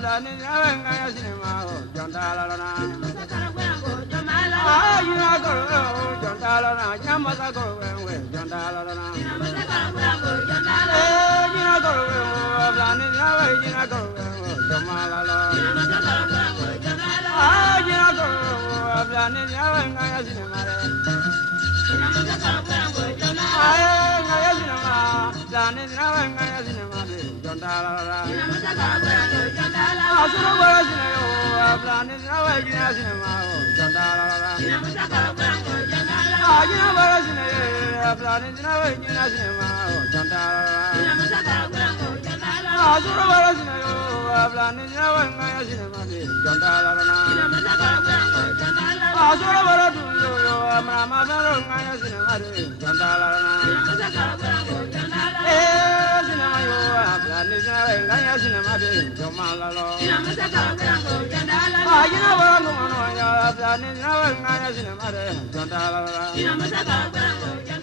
Blani Navanga Cinema, John Dalana. You are going, John Dalana, Yamasa going, John Dalana. You are going, Blani Navanga going, John Malala. You are going, Blani Navanga Cinema. John